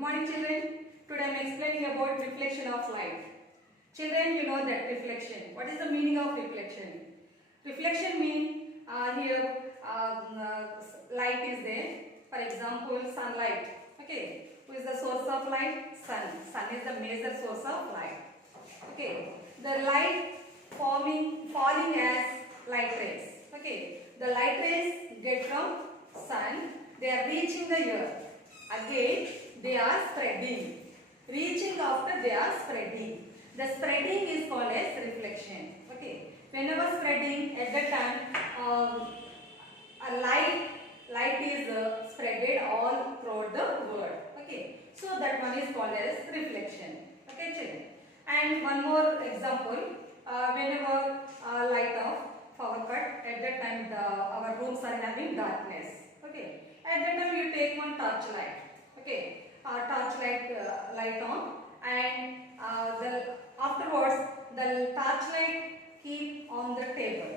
morning children. Today I am explaining about reflection of light. Children, you know that reflection. What is the meaning of reflection? Reflection means here light is there. For example, sunlight. Okay. Who is the source of light? Sun. Sun is the major source of light. Okay. The light falling as light rays. Okay. The light rays get from sun. They are reaching the earth. Again, they are spreading. Reaching after they are spreading. The spreading is called as reflection. Okay. Whenever spreading, at that time, a light is spreaded all throughout the world. Okay. So that one is called as reflection. Okay, children. And one more example. Whenever light of power cut, at that time our rooms are having darkness. Okay. At that time you take one torch light. Okay. Torch light on, and afterwards the torch light keep on the table.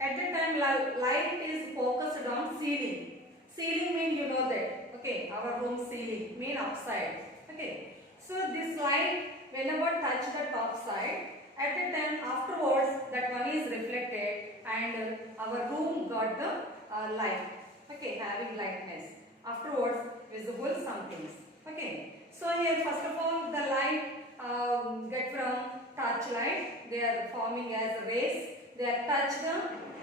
At that time light is focused on ceiling. Ceiling means you know that. Okay. Our room ceiling mean upside. Okay. So this light whenever touch the top side, at that time afterwards that one is reflected and our room got the light. Okay, having lightness. Afterwards visible some things. Okay. So here first of all the light get from torch light. They are forming as rays. They are touch the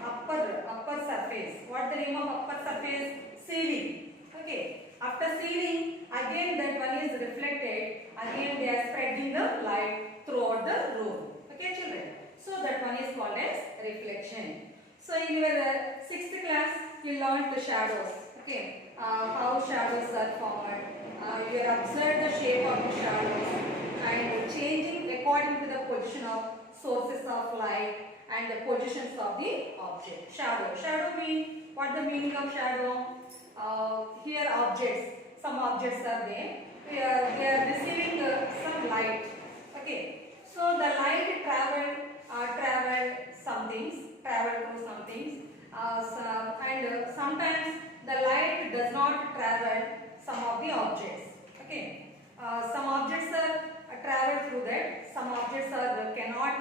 upper surface. What the name of upper surface? Ceiling. Okay. After ceiling, again that one is reflected. Again they are spreading the light throughout the room. Okay, children. So that one is called as reflection. So in your 6th class, you learned the shadows. Okay, how shadows are formed. You have observed the shape of the shadows and changing according to the position of sources of light and the positions of the object. Shadow means what the meaning of shadow? Here objects. Some objects are there. They are receiving some light. Okay. So the light traveled through some things, and sometimes the light does not travel some of the objects. Okay. Some objects are travel through that. Some objects cannot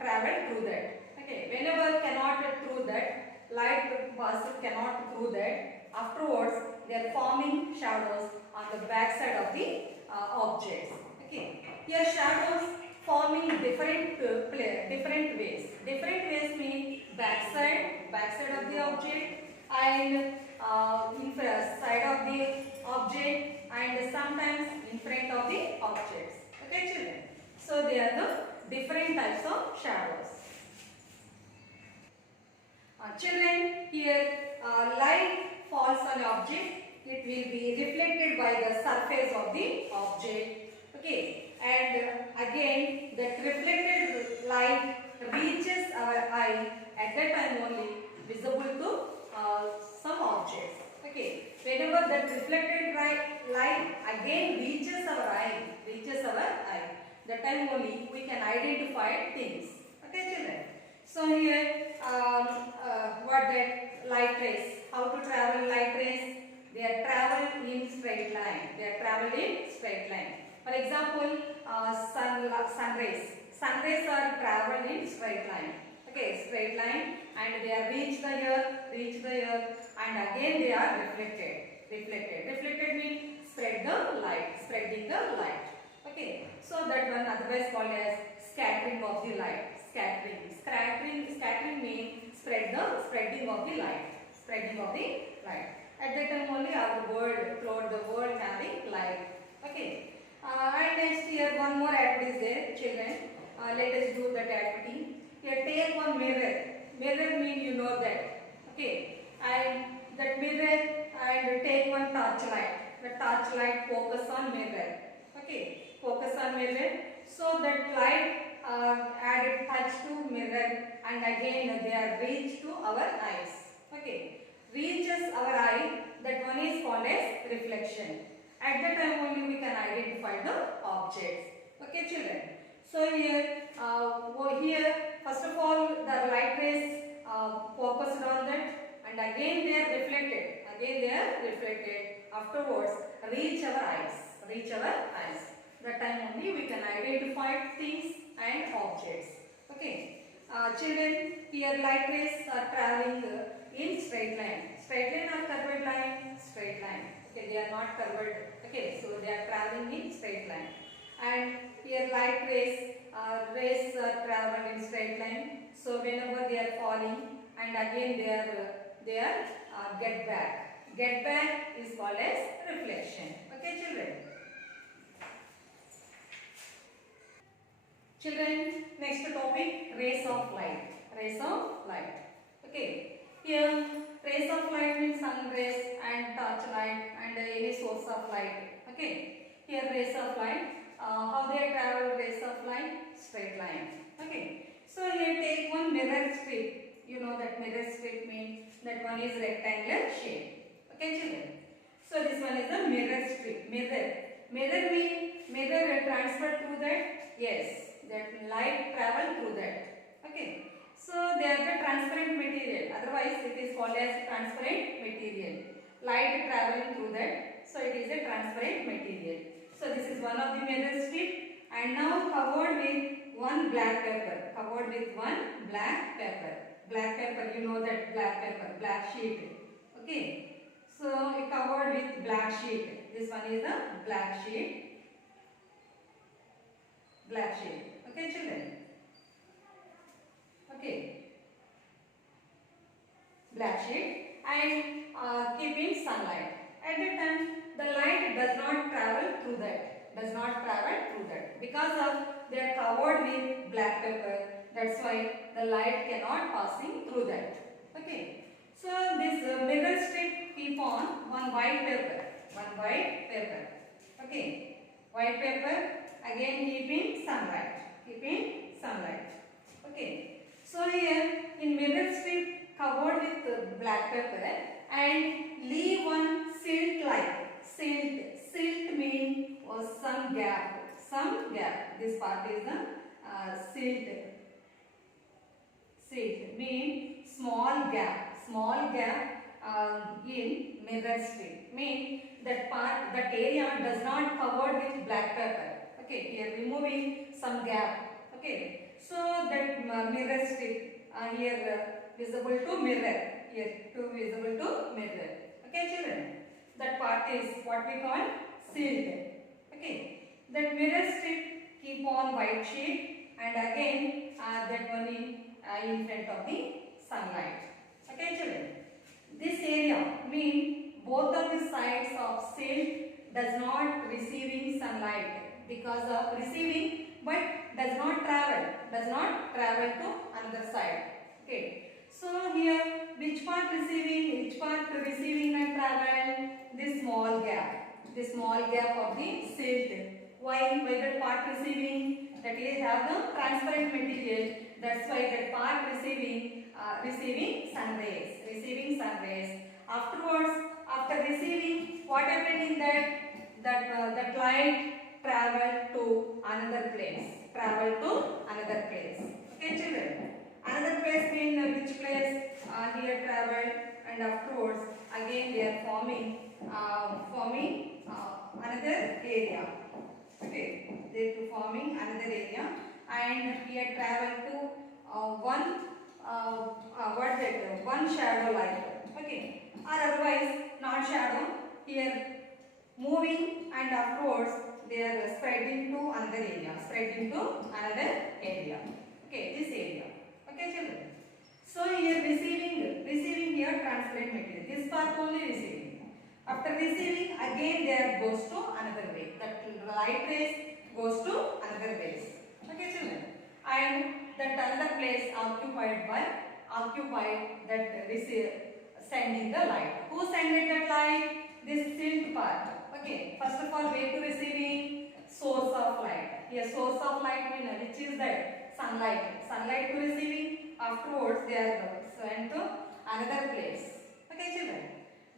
travel through that. Okay. Whenever cannot through that, light passes cannot through that. Afterwards, they are forming shadows on the back side of the objects. Okay. Here shadows forming different ways. Different ways mean backside of the object, and in side of the object, and sometimes in front of the objects. Okay, children. So they are the different types of shadows. Children, here light falls on an object. It will be reflected by the surface of the object. Okay, and again that reflected light reaches our eye. At that time only visible to some objects. Okay, whenever that reflected light again reaches our eye, that time only we can identify things. Okay, children. So here what that light rays? How to travel light rays? They are travel in straight line. For example, sun rays. Sun rays are travel in straight line. Okay, straight line, and they are reach the earth, and again they are reflected. Reflected means spreading the light. Okay, so that one otherwise called as scattering of the light. Scattering means spreading of the light. At that time only our world, throughout the world having light. Okay. And next here one more activity is there, children. Let us do that activity. Here take one mirror. Mirror means you know that. Okay. And that mirror, and take one torchlight. The torchlight focus on mirror. Okay. Focus on mirror. So that light added touch to mirror, and again they are reached to our eyes. Okay. Reaches our eye, that one is called as reflection. At that time only we can identify the objects. Okay, children. So here, first of all the light rays focused on that, and again they are reflected. Afterwards reach our eyes. Reach our eyes. That time only we can identify things and objects. Okay. Children, here light rays are traveling in straight line. Straight line or curved line? Straight line. Okay, they are not curved. Okay, so they are traveling in straight line. And here light rays are traveled in straight line. So whenever they are falling, and again they are get back. Get back is called as reflection. Okay, children. Children, next topic, rays of light. Rays of light. Okay. Here, rays of light means sun rays and torchlight and any source of light. Okay. Here, rays of light. How they travel? Rays of light? Straight line. Okay. So here, take one mirror strip. You know that mirror strip means that one is rectangular shape. Okay, children. So this one is a mirror strip. Mirror means mirror transfer through that. Yes. That light travel through that. Okay. So they are the transparent material. Otherwise, it is called as transparent material. Light traveling through that. So it is a transparent material. So this is one of the mirror strip, and now covered with one black paper. Covered with one black paper. Black paper. You know that black paper, black sheet. Okay. So it covered with black sheet. This one is a black sheet. Black sheet. Okay, children. Okay. Black sheet and keeping sunlight. At that time, the light does not travel through that. Does not travel through that. Because of they are covered with black paper. That's why the light cannot passing through that. Okay. So this mirror strip keep on one white paper. One white paper. Okay. White paper again keeping sunlight. Keeping sunlight. Okay. So here in mirror strip covered with black paper and leave one silt like. Silt means some gap. Some gap. This part is the silt. Silt means small gap. Small gap in mirror strip. Means that part, that area does not covered with black paper. Okay, here removing some gap. Okay, so that mirror strip here visible to mirror. Here to visible to mirror. Okay, children. That part is what we call sealed. Okay, that mirror strip keep on white sheet and again that one in front of the sunlight. Okay, children. This area mean both of the sides of silt does not receiving sunlight. Because of receiving but does not travel to another side. Okay. So here which part receiving and travel? This small gap of the silt. Why that part receiving? That is have the transparent material. That's why that part receiving sun rays. Afterwards, after receiving, what happened in that light travel to another place. Okay, children. Another place means which place? Here travel, and afterwards again they are forming another area. Okay, they are forming another area, and here travel to one shadow light. Okay, or otherwise not shadow. Here moving, and afterwards they are spreading to another area. Okay, this area. Okay, children. So here receiving here transparent material. This part only receiving. After receiving, again there goes to another way. That light rays goes to another place. Okay, children. And that another place occupied that sending the light. Who sending that light? This silt part. Okay. First of all, way to receiving source of light. Here, source of light means which is that sunlight. Sunlight to receiving. Afterwards, they are sent to another place. Okay, children.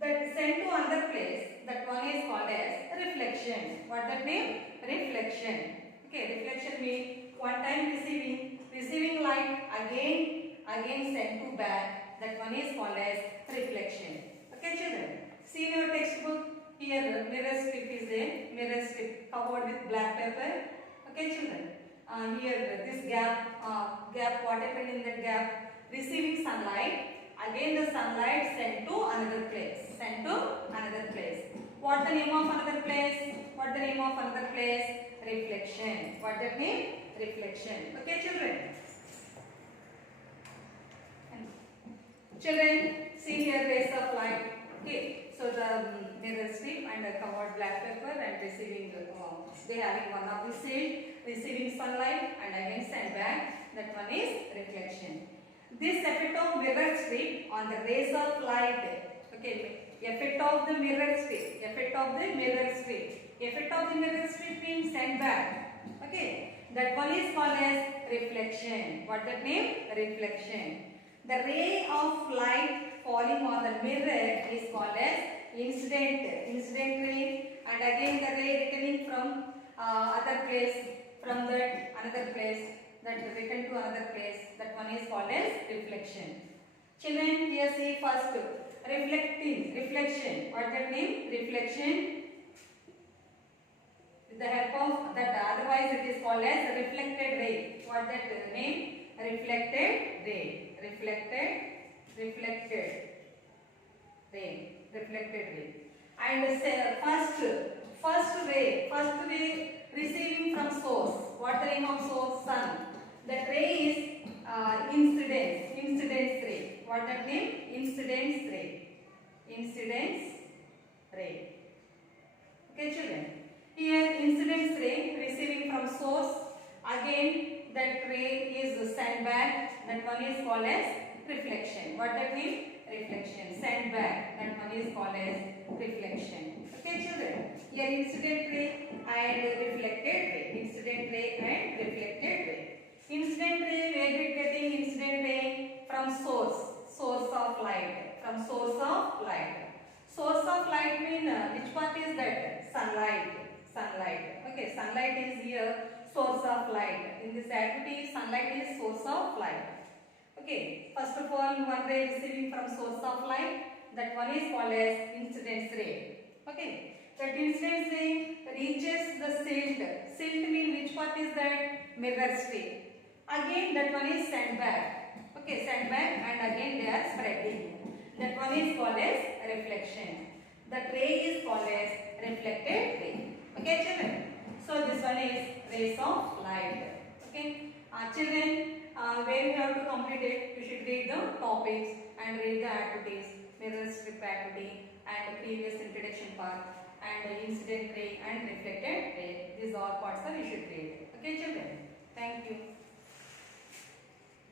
That sent to another place. That one is called as reflection. What that name? Reflection. Okay, reflection means one time receiving light, again sent to back. That one is called as reflection. Okay, children. See in your textbook here mirror strip is there, mirror strip covered with black paper. Okay children, here this gap, what happened in that gap? Receiving sunlight, again the sunlight sent to another place, What the name of another place? Reflection. What that mean? Reflection. Okay children. Children, see here rays of light. Okay, so the mirror strip and the covered black paper and receiving, they having one of the shield, receiving sunlight and again sent back. That one is reflection. This effect of mirror strip on the rays of light. Okay, effect of the mirror strip. Effect of the mirror strip means sent back. Okay, that one is called as reflection. What that name? Reflection. The ray of light falling on the mirror is called as incident ray, and again the ray returning from other place, from that another place, that return to another place, that one is called as reflection. Children, here see first reflection. What that name? Reflection. With the help of that, otherwise it is called as reflected ray. What that name? Reflected ray. Reflected ray. And first ray receiving from source. What the name of source? Sun. That ray is incidence ray. What that name? Incidence ray. Okay children. Here incidence ray receiving from source. Again that ray is sent back. That one is called as reflection. What that means? Reflection. Sent back. That one is called as reflection. Okay children. Here incident ray and reflected ray. Incident ray. Incident ray, where we getting incident ray? From source of light. Source of light mean which part is that? Sunlight. Okay, sunlight is here source of light. In this activity, sunlight is source of light. Okay, first of all, one ray receiving from source of light, that one is called as incidence ray. Okay, that incidence ray reaches the silt. Silt mean which part is that? Mirror strip. Again, that one is sent back. Okay, sent back and again they are spreading. That one is called as reflection. That ray is called as reflected ray. Okay, children. So this one is rays of light. Okay, children, where you have to complete it, you should read the topics and read the activities, mirror strip activity and previous introduction part and incident ray and reflected ray. These all parts are you should read. Okay, children. Thank you.